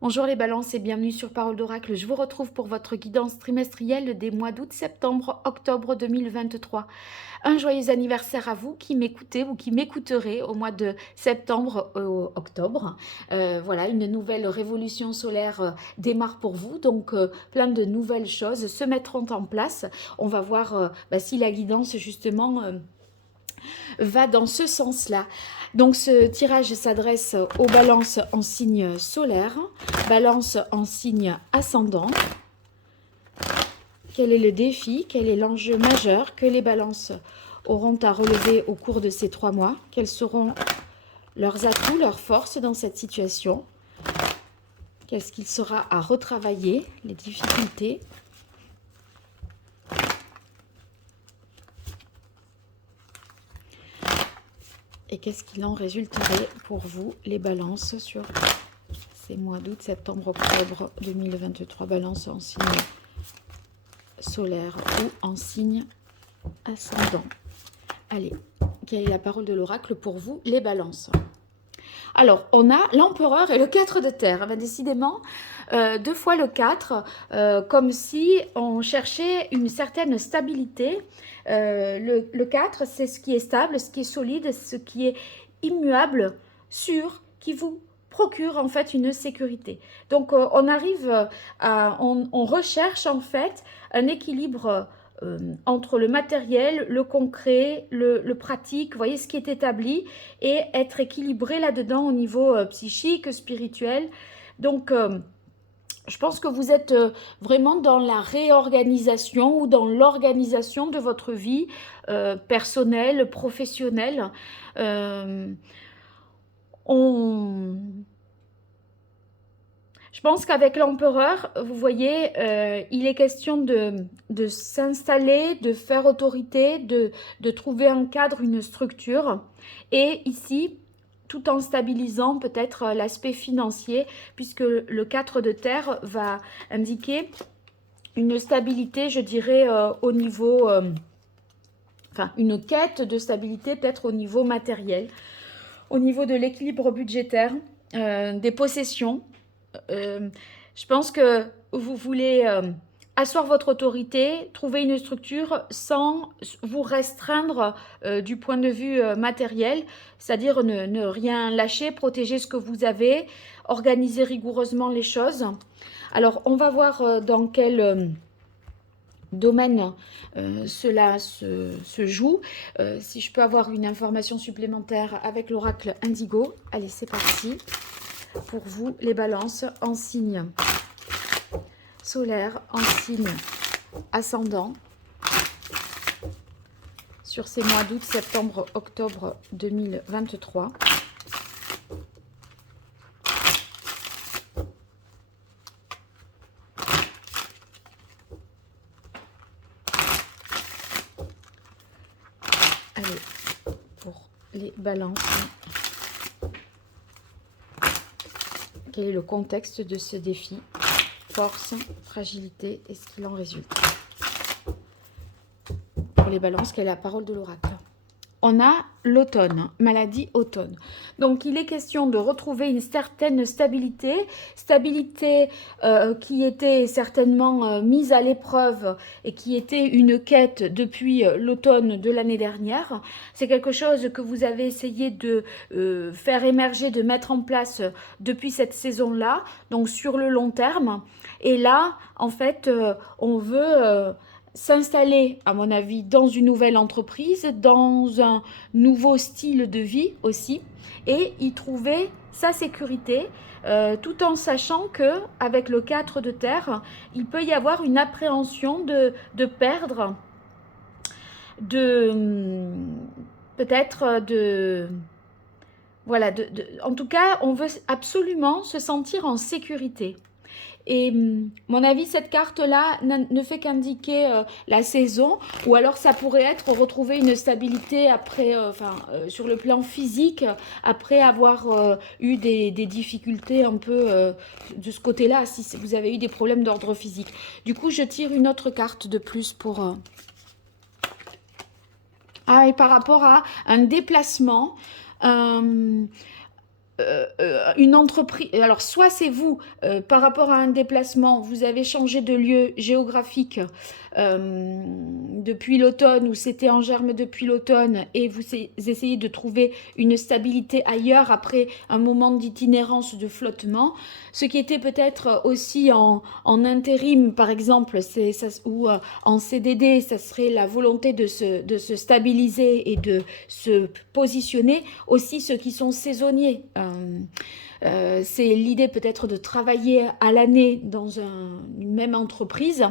Bonjour les balances et bienvenue sur Parole d'Oracle. Je vous retrouve pour votre guidance trimestrielle des mois d'août, septembre, octobre 2023. Un joyeux anniversaire à vous qui m'écoutez ou qui m'écouterez au mois de septembre au octobre. Voilà, une nouvelle révolution solaire démarre pour vous, donc plein de nouvelles choses se mettront en place. On va voir si la guidance justement va dans ce sens-là. Donc ce tirage s'adresse aux balances en signe solaire, balance en signe ascendant. Quel est le défi? Quel est l'enjeu majeur que les balances auront à relever au cours de ces 3 mois? Quels seront leurs atouts, leurs forces dans cette situation? Qu'est-ce qu'il sera à retravailler? Les difficultés? Et qu'est-ce qu'il en résulterait pour vous, les balances, sur ces mois d'août, septembre, octobre 2023? Balance en signe solaire ou en signe ascendant. Allez, quelle est la parole de l'oracle pour vous, les balances? Alors, on a l'empereur et le 4 de terre. Ben, décidément, 2 fois le 4, comme si on cherchait une certaine stabilité. Le 4, c'est ce qui est stable, ce qui est solide, ce qui est immuable, sûr, qui vous procure en fait une sécurité. Donc, on arrive on recherche en fait un équilibre entre le matériel, le concret, le pratique, vous voyez ce qui est établi, et être équilibré là-dedans au niveau psychique, spirituel. Donc, je pense que vous êtes vraiment dans la réorganisation ou dans l'organisation de votre vie personnelle, professionnelle. Je pense qu'avec l'empereur, vous voyez, il est question de s'installer, de faire autorité, de trouver un cadre, une structure. Et ici, tout en stabilisant peut-être l'aspect financier, puisque le 4 de terre va indiquer une stabilité, je dirais, au niveau... enfin, une quête de stabilité peut-être au niveau matériel, au niveau de l'équilibre budgétaire, des possessions. Je pense que vous voulez asseoir votre autorité, trouver une structure sans vous restreindre du point de vue matériel, c'est-à-dire ne rien lâcher, protéger ce que vous avez, organiser rigoureusement les choses. Alors, on va voir dans quel domaine cela se joue. Si je peux avoir une information supplémentaire avec l'oracle Indigo. Allez, c'est parti. Pour vous, les balances en signe solaire, en signe ascendant, sur ces mois d'août, septembre, octobre 2023. Allez, pour les balances, quel est le contexte de ce défi? Force, fragilité et ce qu'il en résulte. Pour les balances, quelle est la parole de l'oracle? On a l'automne, maladie automne. Donc, il est question de retrouver une certaine stabilité, qui était certainement mise à l'épreuve et qui était une quête depuis l'automne de l'année dernière. C'est quelque chose que vous avez essayé de faire émerger, de mettre en place depuis cette saison-là, donc sur le long terme. Et là, en fait, on veut... s'installer, à mon avis, dans une nouvelle entreprise, dans un nouveau style de vie aussi, et y trouver sa sécurité, tout en sachant que avec le 4 de terre, il peut y avoir une appréhension de perdre, de peut-être de... Voilà, en tout cas, on veut absolument se sentir en sécurité. Et mon avis, cette carte-là ne fait qu'indiquer la saison, ou alors ça pourrait être retrouver une stabilité après, sur le plan physique, après avoir eu des difficultés un peu de ce côté-là, si vous avez eu des problèmes d'ordre physique. Du coup, je tire une autre carte de plus pour... Ah, et par rapport à un déplacement, une entreprise, alors soit c'est vous, par rapport à un déplacement, vous avez changé de lieu géographique depuis l'automne, ou c'était en germe depuis l'automne, et vous essayez de trouver une stabilité ailleurs après un moment d'itinérance, de flottement. Ce qui était peut-être aussi en intérim, par exemple, ou en CDD, ça serait la volonté de se stabiliser et de se positionner. Aussi ceux qui sont saisonniers. C'est l'idée peut-être de travailler à l'année dans une même entreprise.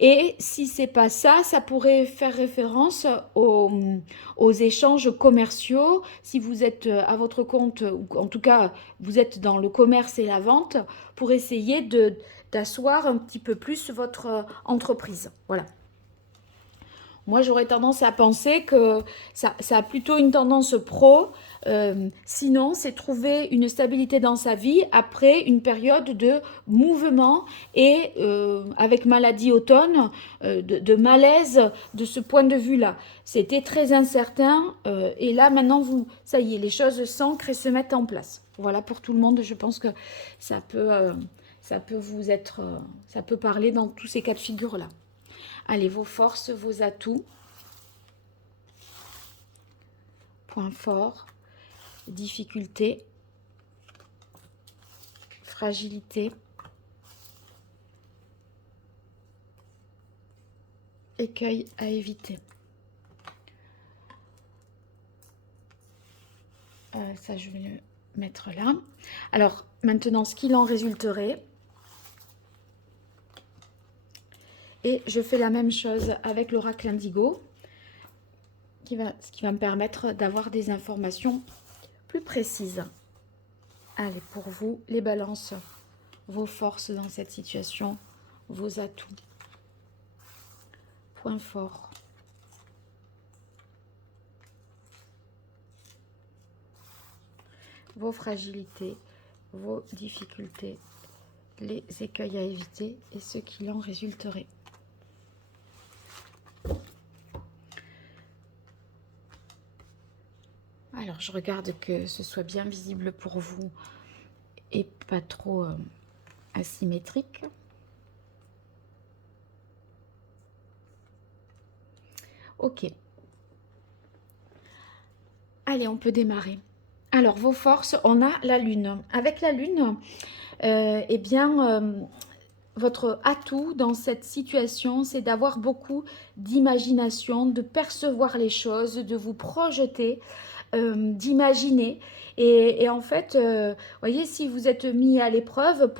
Et si c'est pas ça, ça pourrait faire référence aux échanges commerciaux. Si vous êtes à votre compte, ou en tout cas vous êtes dans le commerce et la vente, pour essayer d'asseoir un petit peu plus votre entreprise. Voilà. Moi, j'aurais tendance à penser que ça a plutôt une tendance pro. Sinon, c'est trouver une stabilité dans sa vie après une période de mouvement et avec maladie automne, de malaise de ce point de vue-là. C'était très incertain et là, maintenant, ça y est, les choses s'ancrent et se mettent en place. Voilà pour tout le monde. Je pense que ça peut vous être, ça peut parler dans tous ces cas de figure-là. Allez, vos forces, vos atouts, points forts, difficultés, fragilité, écueil à éviter. Ça, je vais le mettre là. Alors, maintenant, ce qu'il en résulterait. Et je fais la même chose avec l'oracle indigo, ce qui va me permettre d'avoir des informations plus précises. Allez, pour vous, les balances, vos forces dans cette situation, vos atouts, points forts, vos fragilités, vos difficultés, les écueils à éviter et ce qu'il en résulterait. Alors, je regarde que ce soit bien visible pour vous et pas trop asymétrique. Ok. Allez, on peut démarrer. Alors, vos forces, on a la lune. Avec la lune, eh bien, votre atout dans cette situation, c'est d'avoir beaucoup d'imagination, de percevoir les choses, de vous projeter, d'imaginer. Et en fait, voyez, si vous êtes mis à l'épreuve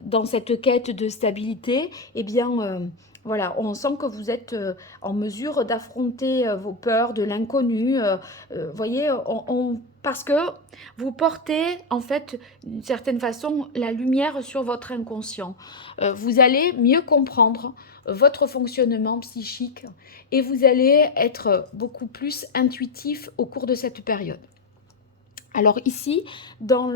dans cette quête de stabilité, eh bien, voilà, on sent que vous êtes en mesure d'affronter vos peurs de l'inconnu. Voyez, parce que vous portez, en fait, d'une certaine façon, la lumière sur votre inconscient. Vous allez mieux comprendre votre fonctionnement psychique et vous allez être beaucoup plus intuitif au cours de cette période. Alors ici, dans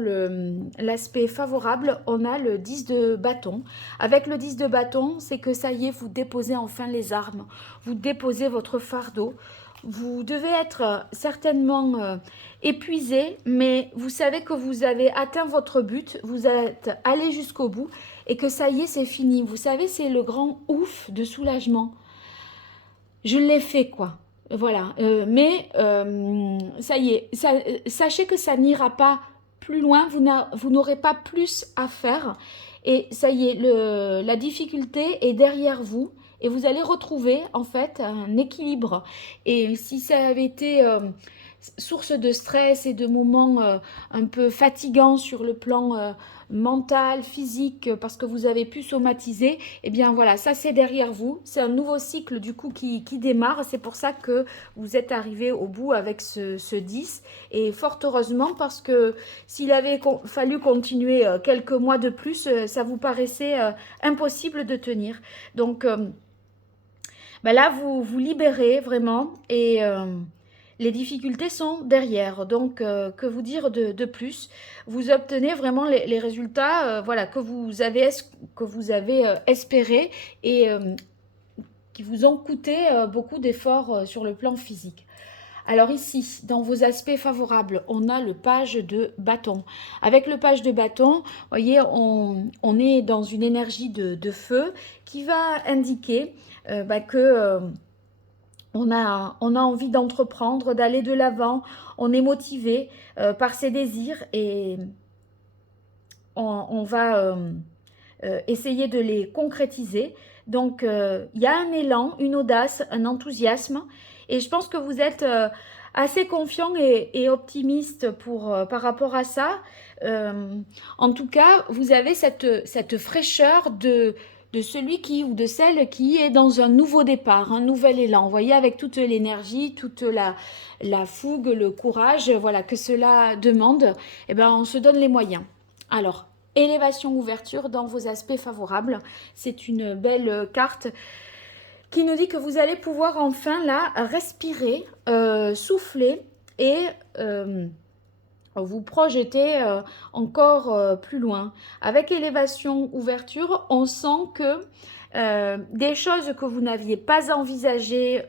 l'aspect favorable, on a le 10 de bâton. Avec le 10 de bâton, c'est que ça y est, vous déposez enfin les armes, vous déposez votre fardeau. Vous devez être certainement épuisé, mais vous savez que vous avez atteint votre but, vous êtes allé jusqu'au bout et que ça y est, c'est fini. Vous savez, c'est le grand ouf de soulagement. Je l'ai fait, quoi. Voilà. Mais ça y est, sachez que ça n'ira pas plus loin, vous n'aurez pas plus à faire. Et ça y est, la difficulté est derrière vous. Et vous allez retrouver, en fait, un équilibre. Et si ça avait été source de stress et de moments un peu fatigants sur le plan mental, physique, parce que vous avez pu somatiser, eh bien voilà, ça c'est derrière vous. C'est un nouveau cycle du coup qui démarre. C'est pour ça que vous êtes arrivé au bout avec ce 10. Et fort heureusement, parce que s'il avait fallu continuer quelques mois de plus, ça vous paraissait impossible de tenir. Donc ben là, vous libérez vraiment et les difficultés sont derrière. Donc, que vous dire de plus? Vous obtenez vraiment les résultats voilà, que vous avez espéré et qui vous ont coûté beaucoup d'efforts sur le plan physique. Alors ici, dans vos aspects favorables, on a le page de bâton. Avec le page de bâton, vous voyez, on est dans une énergie de feu qui va indiquer que on a envie d'entreprendre, d'aller de l'avant, on est motivé par ses désirs et on va essayer de les concrétiser. Donc, il y a un élan, une audace, un enthousiasme. Et je pense que vous êtes assez confiant et optimiste par rapport à ça. En tout cas, vous avez cette fraîcheur de celui qui ou de celle qui est dans un nouveau départ, un nouvel élan. Vous voyez, avec toute l'énergie, toute la fougue, le courage, voilà, que cela demande, eh ben, on se donne les moyens. Alors, élévation, ouverture dans vos aspects favorables. C'est une belle carte qui nous dit que vous allez pouvoir enfin là respirer, souffler et vous projeter encore plus loin. Avec élévation, ouverture, on sent que des choses que vous n'aviez pas envisagées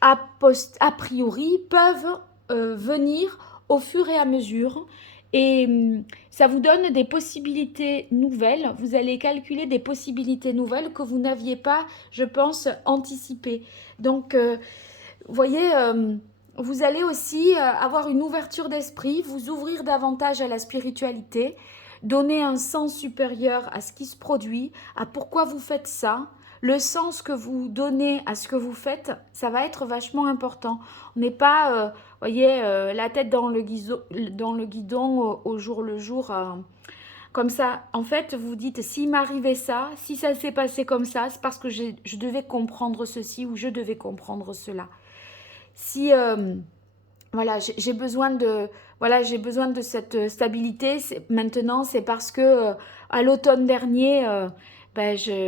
a priori peuvent venir au fur et à mesure. Et ça vous donne des possibilités nouvelles. Vous allez calculer des possibilités nouvelles que vous n'aviez pas, je pense, anticipées. Donc, vous voyez, vous allez aussi avoir une ouverture d'esprit, vous ouvrir davantage à la spiritualité, donner un sens supérieur à ce qui se produit, à pourquoi vous faites ça. Le sens que vous donnez à ce que vous faites, ça va être vachement important. On n'est pas, voyez, la tête dans le guidon au jour le jour. Comme ça, en fait, vous dites, s'il m'arrivait ça, si ça s'est passé comme ça, c'est parce que je devais comprendre ceci ou je devais comprendre cela. Si voilà, j'ai besoin de cette stabilité. Maintenant, c'est parce que à l'automne dernier,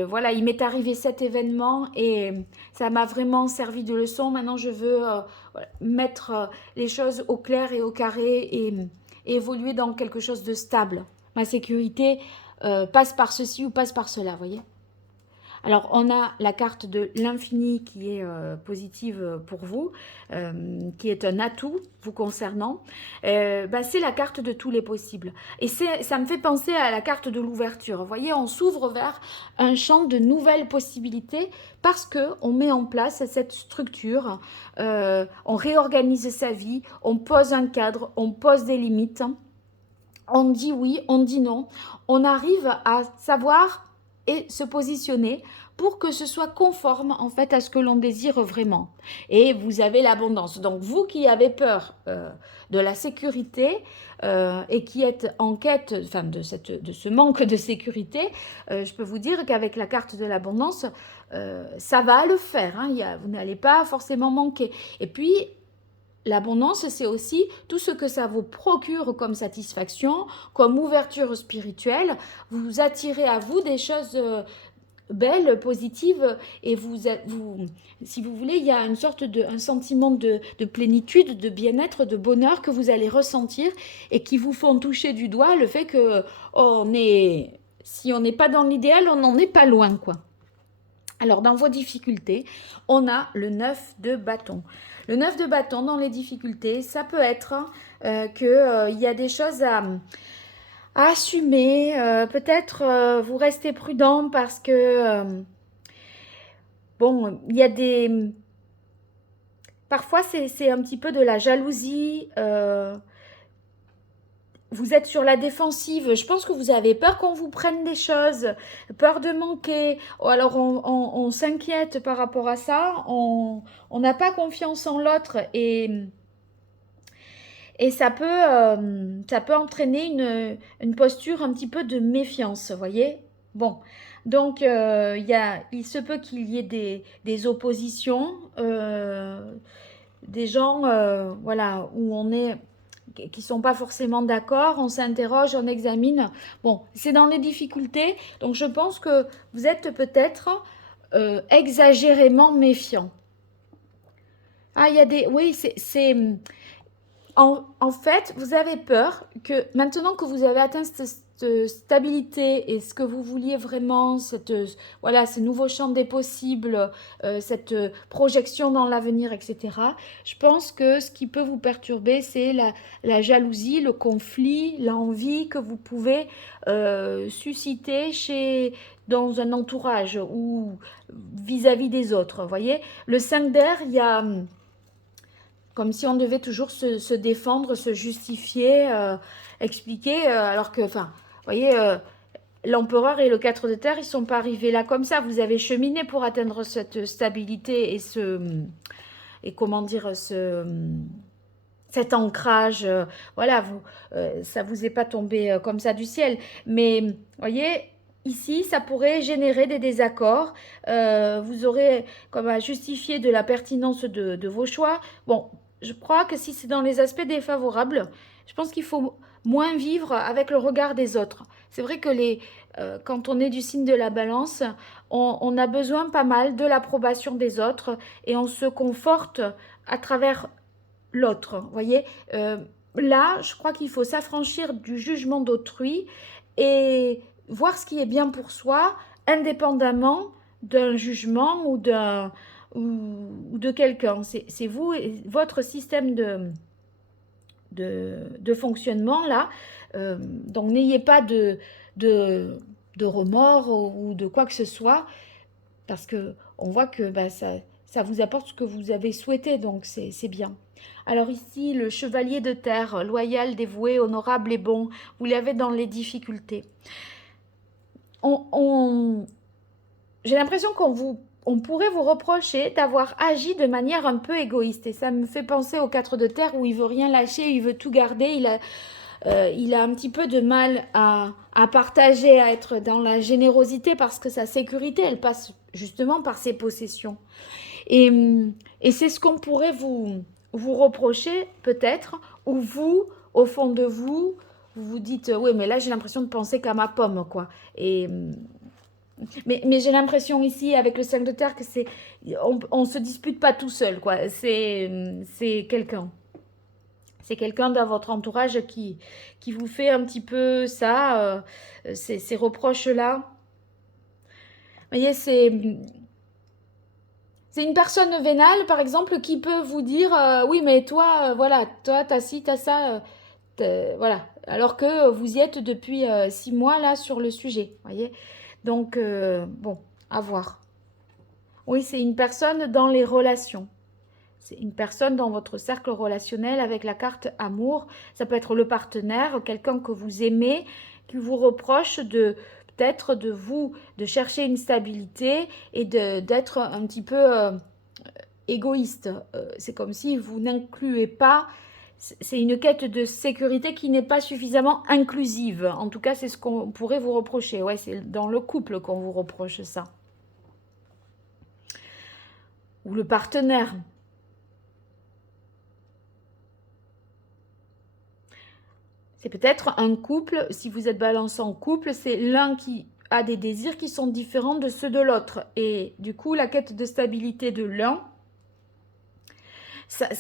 voilà, il m'est arrivé cet événement et ça m'a vraiment servi de leçon. Maintenant, je veux mettre les choses au clair et au carré et évoluer dans quelque chose de stable. Ma sécurité passe par ceci ou passe par cela, vous voyez. Alors, on a la carte de l'infini qui est positive pour vous, qui est un atout vous concernant. C'est la carte de tous les possibles. Et ça me fait penser à la carte de l'ouverture. Vous voyez, on s'ouvre vers un champ de nouvelles possibilités parce qu'on met en place cette structure, on réorganise sa vie, on pose un cadre, on pose des limites, on dit oui, on dit non. On arrive à savoir et se positionner pour que ce soit conforme en fait à ce que l'on désire vraiment. Et vous avez l'abondance. Donc vous qui avez peur de la sécurité et qui êtes en quête de ce manque de sécurité, je peux vous dire qu'avec la carte de l'abondance, ça va le faire. Hein. Vous n'allez pas forcément manquer. Et puis, l'abondance, c'est aussi tout ce que ça vous procure comme satisfaction, comme ouverture spirituelle. Vous attirez à vous des choses belles, positives, et si vous voulez, il y a un sentiment de plénitude, de bien-être, de bonheur que vous allez ressentir et qui vous font toucher du doigt le fait que si on n'est pas dans l'idéal, on n'en est pas loin, quoi. Alors, dans vos difficultés, on a le 9 de bâton. Le 9 de bâton, dans les difficultés, ça peut être qu'il y a des choses à assumer. Peut-être vous restez prudent parce que, il y a des... Parfois, c'est un petit peu de la jalousie. Vous êtes sur la défensive, je pense que vous avez peur qu'on vous prenne des choses, peur de manquer. Alors on s'inquiète par rapport à ça, on n'a pas confiance en l'autre et ça peut entraîner une posture un petit peu de méfiance, vous voyez. Bon, donc il se peut qu'il y ait des oppositions, des gens voilà, où on est qui sont pas forcément d'accord, on s'interroge, on examine. Bon, c'est dans les difficultés, donc je pense que vous êtes peut-être exagérément méfiant. Ah, il y a des... Oui, en fait, vous avez peur que maintenant que vous avez atteint stabilité et ce que vous vouliez vraiment, voilà, ce nouveau champ des possibles, cette projection dans l'avenir, etc. Je pense que ce qui peut vous perturber, c'est la jalousie, le conflit, l'envie que vous pouvez susciter dans un entourage ou vis-à-vis des autres. Vous voyez, le 5 d'air, il y a comme si on devait toujours se défendre, se justifier, expliquer, alors que, enfin, vous voyez, l'empereur et le 4 de terre, ils ne sont pas arrivés là comme ça. Vous avez cheminé pour atteindre cette stabilité et comment dire, cet ancrage. Voilà, ça vous est pas tombé comme ça du ciel. Mais, vous voyez, ici, ça pourrait générer des désaccords. Vous aurez comme à justifier de la pertinence de vos choix. Bon, je crois que si c'est dans les aspects défavorables, je pense qu'il faut moins vivre avec le regard des autres. C'est vrai que quand on est du signe de la balance, on a besoin pas mal de l'approbation des autres et on se conforte à travers l'autre. Vous voyez, là, je crois qu'il faut s'affranchir du jugement d'autrui et voir ce qui est bien pour soi, indépendamment d'un jugement ou de quelqu'un. C'est vous et votre système de fonctionnement là. Donc n'ayez pas de remords ou de quoi que ce soit, parce que on voit que bah, ça vous apporte ce que vous avez souhaité, donc c'est bien. Alors ici, le chevalier de terre, loyal, dévoué, honorable et bon, vous l'avez dans les difficultés. J'ai l'impression on pourrait vous reprocher d'avoir agi de manière un peu égoïste. Et ça me fait penser au 4 de terre où il veut rien lâcher, il veut tout garder. Il a un petit peu de mal à partager, à être dans la générosité parce que sa sécurité, elle passe justement par ses possessions. Et, et c'est ce qu'on pourrait vous reprocher peut-être, ou vous, au fond de vous, vous vous dites, oui, mais là j'ai l'impression de penser qu'à ma pomme, quoi. Mais j'ai l'impression ici, avec le 5 de terre, que on se dispute pas tout seul, quoi. C'est quelqu'un. C'est quelqu'un dans votre entourage qui vous fait un petit peu ça, ces reproches-là. Vous voyez, c'est une personne vénale, par exemple, qui peut vous dire oui, mais toi, voilà, toi, t'as ci, t'as ça, voilà. Alors que vous y êtes depuis 6 mois là sur le sujet, voyez. Donc, bon, à voir. Oui, c'est une personne dans les relations. C'est une personne dans votre cercle relationnel avec la carte amour. Ça peut être le partenaire, quelqu'un que vous aimez, qui vous reproche peut-être de chercher une stabilité et d'être un petit peu égoïste. C'est comme si vous n'incluez pas. C'est une quête de sécurité qui n'est pas suffisamment inclusive. En tout cas, c'est ce qu'on pourrait vous reprocher. Ouais, c'est dans le couple qu'on vous reproche ça. Ou le partenaire. C'est peut-être un couple, si vous êtes balance en couple, c'est l'un qui a des désirs qui sont différents de ceux de l'autre. Et du coup, la quête de stabilité de l'un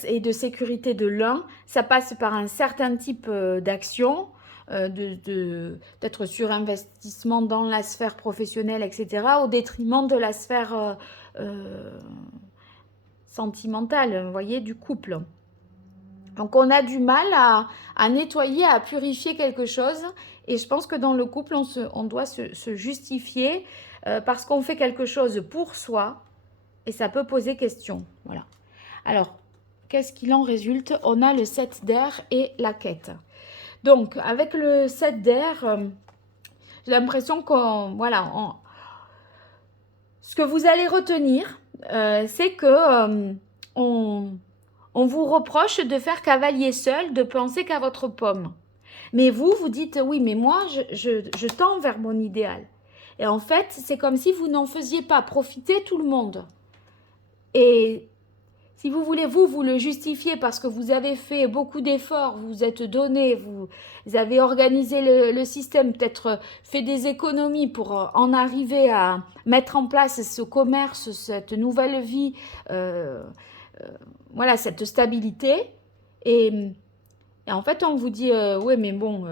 et de sécurité de l'un, ça passe par un certain type d'action, d'être sur investissement dans la sphère professionnelle, etc., au détriment de la sphère sentimentale, vous voyez, du couple. Donc on a du mal à nettoyer, à purifier quelque chose. Et je pense que dans le couple, on doit se justifier parce qu'on fait quelque chose pour soi. Et ça peut poser question. Voilà. Alors, qu'est-ce qu'il en résulte? On a le 7 d'air et la quête. Donc, avec le 7 d'air, j'ai l'impression ce que vous allez retenir, c'est que on vous reproche de faire cavalier seul, de penser qu'à votre pomme. Mais vous dites, oui, mais moi, je tends vers mon idéal. Et en fait, c'est comme si vous n'en faisiez pas profiter tout le monde. Et si vous voulez, vous le justifiez parce que vous avez fait beaucoup d'efforts, vous vous êtes donné, vous avez organisé le système, peut-être fait des économies pour en arriver à mettre en place ce commerce, cette nouvelle vie, voilà, cette stabilité. Et en fait, on vous dit, ouais, mais bon,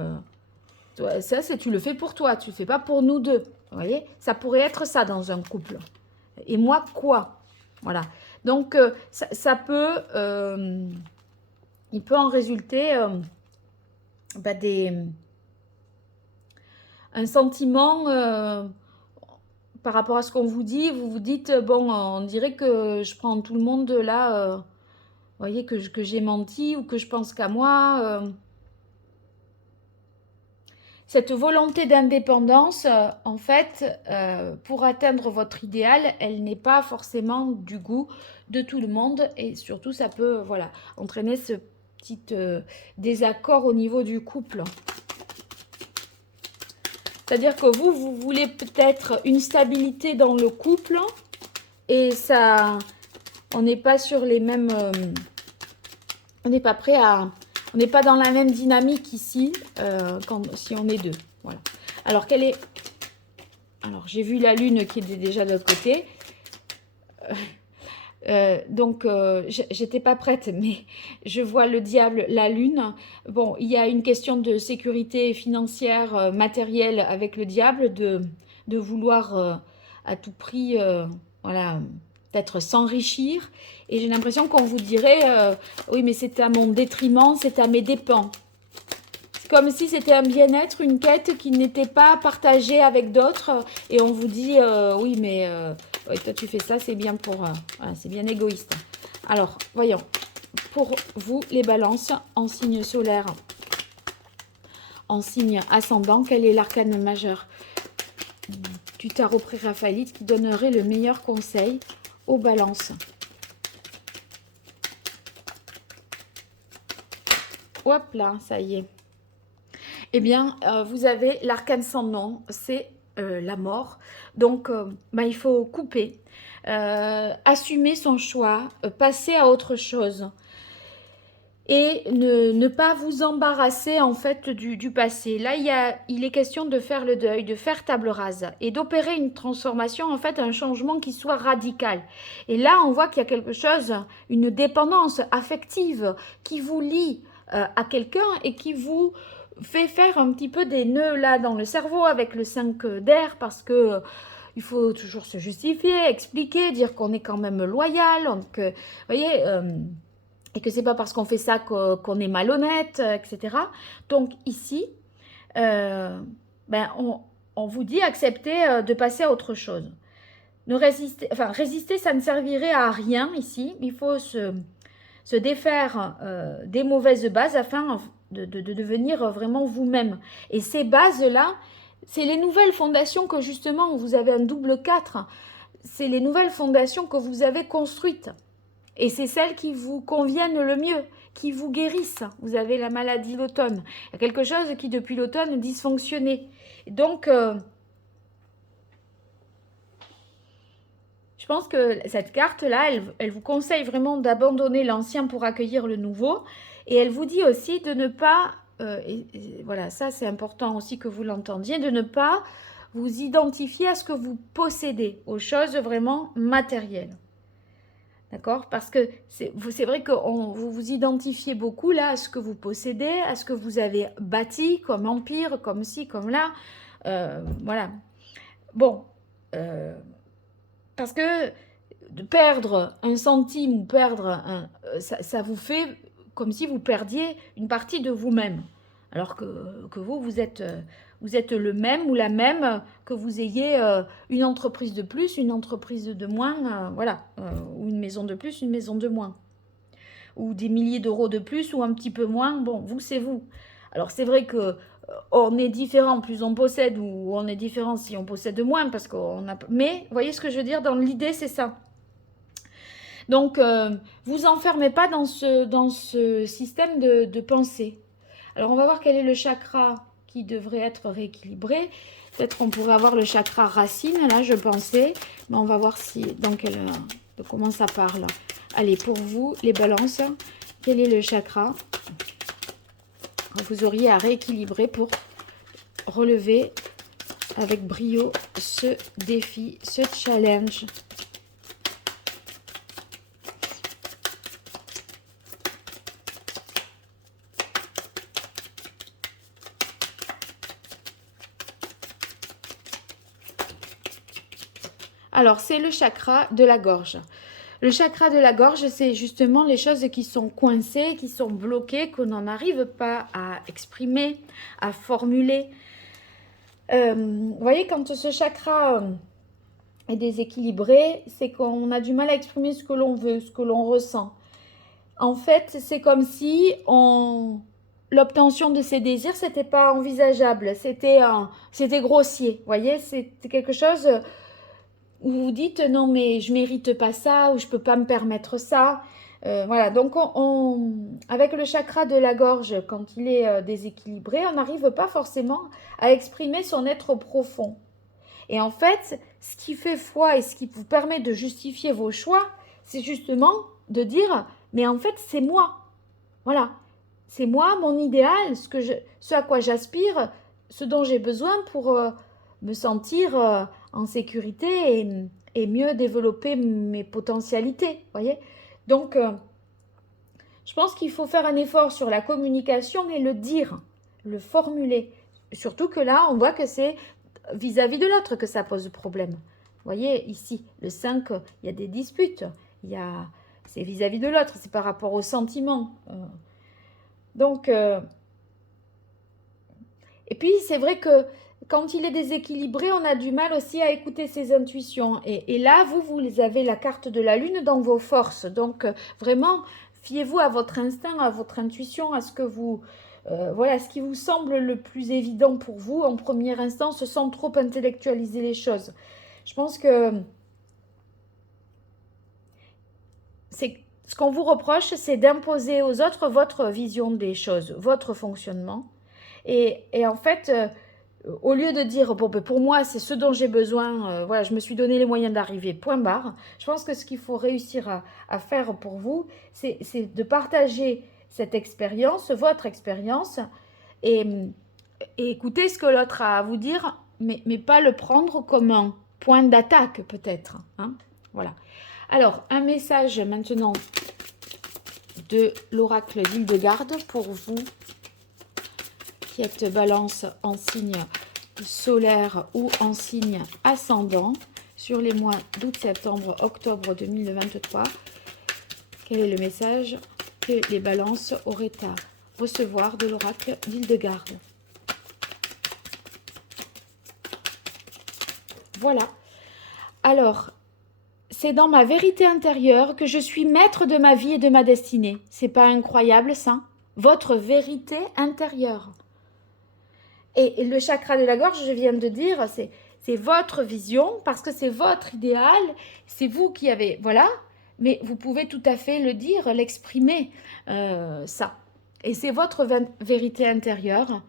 Ça, tu le fais pour toi, tu le fais pas pour nous deux. Vous voyez? Ça pourrait être ça dans un couple. Et moi, quoi? Voilà. Donc, ça peut... il peut en résulter un sentiment par rapport à ce qu'on vous dit. Vous vous dites, bon, on dirait que je prends tout le monde là... vous voyez, que j'ai menti ou que je pense qu'à moi. Cette volonté d'indépendance, en fait, pour atteindre votre idéal, elle n'est pas forcément du goût de tout le monde. Et surtout, ça peut voilà, entraîner ce petit désaccord au niveau du couple. C'est-à-dire que vous voulez peut-être une stabilité dans le couple et ça, on n'est pas sur les mêmes... on n'est pas prêt à... On n'est pas dans la même dynamique ici, si on est deux. Voilà. Alors, quelle est... Alors, j'ai vu la lune qui est déjà de l'autre côté. Donc, j'étais pas prête, mais je vois le diable, la lune. Bon, il y a une question de sécurité financière, matérielle avec le diable, de vouloir à tout prix, voilà, peut-être s'enrichir. Et j'ai l'impression qu'on vous dirait, oui, mais c'est à mon détriment, c'est à mes dépens. C'est comme si c'était un bien-être, une quête qui n'était pas partagée avec d'autres. Et on vous dit, oui, mais ouais, toi tu fais ça, c'est bien pour... voilà, c'est bien égoïste. Alors, voyons. Pour vous, les balances, en signe solaire, en signe ascendant, quel est l'arcane majeur du tarot pré-raphaélite qui donnerait le meilleur conseil aux balances? Hop là, ça y est. Eh bien, vous avez l'arcane sans nom, c'est la mort. Donc, il faut couper, assumer son choix, passer à autre chose. Et ne pas vous embarrasser en fait du passé. Là, il est question de faire le deuil, de faire table rase et d'opérer une transformation, en fait, un changement qui soit radical. Et là, on voit qu'il y a quelque chose, une dépendance affective qui vous lie à quelqu'un et qui vous fait faire un petit peu des nœuds là dans le cerveau avec le 5 d'air parce que il faut toujours se justifier, expliquer, dire qu'on est quand même loyal. Donc, vous voyez... et que c'est pas parce qu'on fait ça qu'on est malhonnête, etc. Donc ici, on vous dit accepter de passer à autre chose. Résister, ça ne servirait à rien ici. Il faut se défaire des mauvaises bases afin de devenir vraiment vous-même. Et ces bases-là, c'est les nouvelles fondations que justement, vous avez un double 4. C'est les nouvelles fondations que vous avez construites. Et c'est celles qui vous conviennent le mieux, qui vous guérissent. Vous avez la maladie l'automne. Il y a quelque chose qui, depuis l'automne, dysfonctionnait. Et donc, je pense que cette carte-là, elle vous conseille vraiment d'abandonner l'ancien pour accueillir le nouveau. Et elle vous dit aussi de ne pas, et voilà, ça c'est important aussi que vous l'entendiez, de ne pas vous identifier à ce que vous possédez, aux choses vraiment matérielles. D'accord? Parce que c'est vrai que vous vous identifiez beaucoup là à ce que vous possédez, à ce que vous avez bâti comme empire, comme ci, comme là. Voilà. Bon. Parce que de perdre un centime ou perdre ça vous fait comme si vous perdiez une partie de vous-même. Alors que vous êtes le même ou la même, que vous ayez une entreprise de plus, une entreprise de moins, voilà, ou une maison de plus, une maison de moins, ou des milliers d'euros de plus ou un petit peu moins, bon, vous c'est vous. Alors c'est vrai que on est différent, plus on possède, ou on est différent si on possède moins, parce qu'on a... Mais, vous voyez ce que je veux dire, dans l'idée, c'est ça. Donc, vous enfermez pas dans ce système de pensée. Alors, on va voir quel est le chakra qui devrait être rééquilibré. Peut-être qu'on pourrait avoir le chakra racine, là, je pensais. Mais on va voir de comment ça parle. Allez, pour vous, les balances, quel est le chakra que vous auriez à rééquilibrer pour relever avec brio ce défi, ce challenge? Alors, c'est le chakra de la gorge. Le chakra de la gorge, c'est justement les choses qui sont coincées, qui sont bloquées, qu'on n'en arrive pas à exprimer, à formuler. Vous voyez, quand ce chakra est déséquilibré, c'est qu'on a du mal à exprimer ce que l'on veut, ce que l'on ressent. En fait, c'est comme si l'obtention de ses désirs, c'était pas envisageable, c'était grossier. Vous voyez, c'était quelque chose où vous dites non mais je mérite pas ça ou je peux pas me permettre ça. Voilà, donc avec le chakra de la gorge, quand il est déséquilibré, on n'arrive pas forcément à exprimer son être profond. Et en fait, ce qui fait foi et ce qui vous permet de justifier vos choix, c'est justement de dire, mais en fait, c'est moi. Voilà, c'est moi, mon idéal, ce à quoi j'aspire, ce dont j'ai besoin pour me sentir en sécurité et mieux développer mes potentialités. Voyez. Donc, je pense qu'il faut faire un effort sur la communication et le dire, le formuler. Surtout que là, on voit que c'est vis-à-vis de l'autre que ça pose problème. Vous voyez, ici, le 5, il y a des disputes. C'est vis-à-vis de l'autre, c'est par rapport aux sentiments. Donc, et puis c'est vrai que quand il est déséquilibré, on a du mal aussi à écouter ses intuitions. Et là, vous avez la carte de la lune dans vos forces. Donc, vraiment, fiez-vous à votre instinct, à votre intuition, à ce que vous... voilà, ce qui vous semble le plus évident pour vous en première instance, sans trop intellectualiser les choses. Je pense que ce qu'on vous reproche, c'est d'imposer aux autres votre vision des choses, votre fonctionnement. Et en fait, au lieu de dire, bon, ben pour moi, c'est ce dont j'ai besoin, voilà, je me suis donné les moyens d'arriver, point barre, je pense que ce qu'il faut réussir à faire pour vous, c'est de partager cette expérience, votre expérience, et, et écouter ce que l'autre a à vous dire, mais pas le prendre comme un point d'attaque, peut-être. Hein, voilà. Alors, un message maintenant de l'oracle d'Hildegarde pour vous qui êtes balance en signe solaire ou en signe ascendant sur les mois d'août, septembre, octobre 2023. Quel est le message que les balances auraient à recevoir de l'oracle d'Hildegarde? Voilà. Alors, c'est dans ma vérité intérieure que je suis maître de ma vie et de ma destinée. C'est pas incroyable ça? Votre vérité intérieure. Et le chakra de la gorge, je viens de dire, c'est votre vision, parce que c'est votre idéal, c'est vous qui avez... Voilà, mais vous pouvez tout à fait le dire, l'exprimer, ça. Et c'est votre vérité intérieure,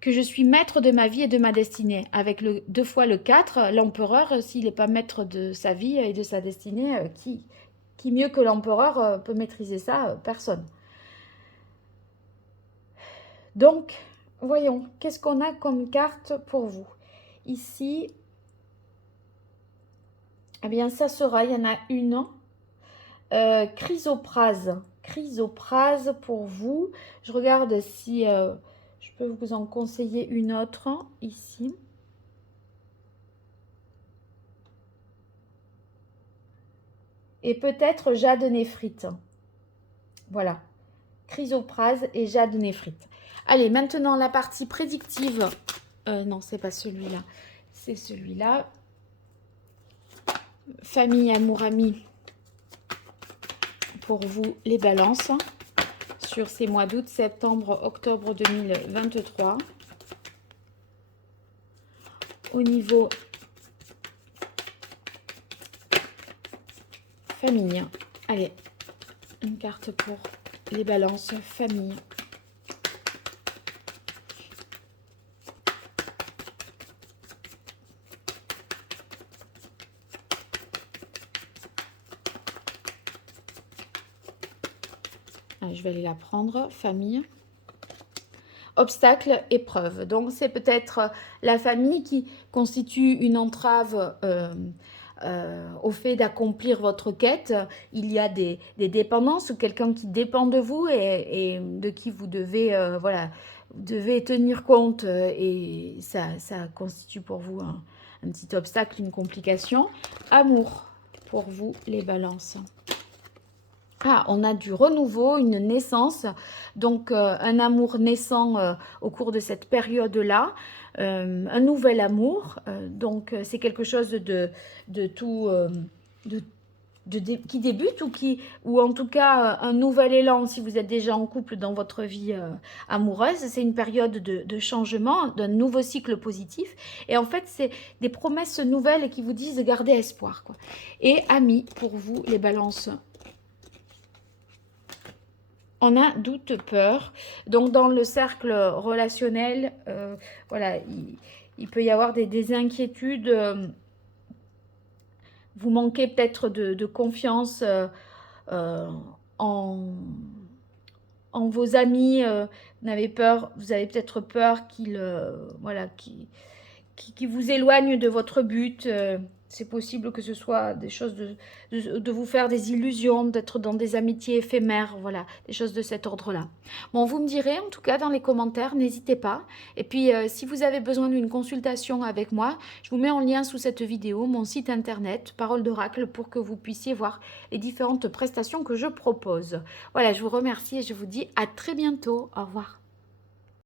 que je suis maître de ma vie et de ma destinée. Avec deux fois le 4, l'empereur, s'il n'est pas maître de sa vie et de sa destinée, qui mieux que l'empereur peut maîtriser ça? Personne. Donc... voyons, qu'est-ce qu'on a comme carte pour vous? Ici, eh bien, ça sera, il y en a une, chrysoprase. Chrysoprase pour vous. Je regarde si je peux vous en conseiller une autre, ici. Et peut-être jade néphrite. Voilà. Chrysoprase et jade néphrite. Allez, maintenant la partie prédictive. Non, c'est pas celui-là. C'est celui-là. Famille, amour, ami. Pour vous, les balances. Sur ces mois d'août, septembre, octobre 2023. Au niveau famille. Allez, une carte pour les balances, famille. Allez, je vais aller la prendre. Famille. Obstacle, épreuve. Donc, c'est peut-être la famille qui constitue une entrave au fait d'accomplir votre quête. Il y a des dépendances, quelqu'un qui dépend de vous et de qui vous devez voilà, vous devez tenir compte et ça constitue pour vous un petit obstacle, une complication. Amour pour vous, les balances. Ah, on a du renouveau, une naissance, donc un amour naissant au cours de cette période-là, un nouvel amour, donc c'est quelque chose de tout, de, qui débute ou en tout cas un nouvel élan si vous êtes déjà en couple dans votre vie amoureuse. C'est une période de changement, d'un nouveau cycle positif et en fait c'est des promesses nouvelles qui vous disent de garder espoir, quoi. Et amis pour vous les balances. On a doute, peur. Donc, dans le cercle relationnel, voilà, il peut y avoir des inquiétudes. Vous manquez peut-être de confiance en, en vos amis. Vous avez peur, vous avez peut-être peur qu'ils voilà, qui vous éloignent de votre but. C'est possible que ce soit des choses de vous faire des illusions, d'être dans des amitiés éphémères, voilà, des choses de cet ordre-là. Bon, vous me direz, en tout cas, dans les commentaires, n'hésitez pas. Et puis, si vous avez besoin d'une consultation avec moi, je vous mets en lien sous cette vidéo mon site internet, Parole d'Oracle, pour que vous puissiez voir les différentes prestations que je propose. Voilà, je vous remercie et je vous dis à très bientôt. Au revoir.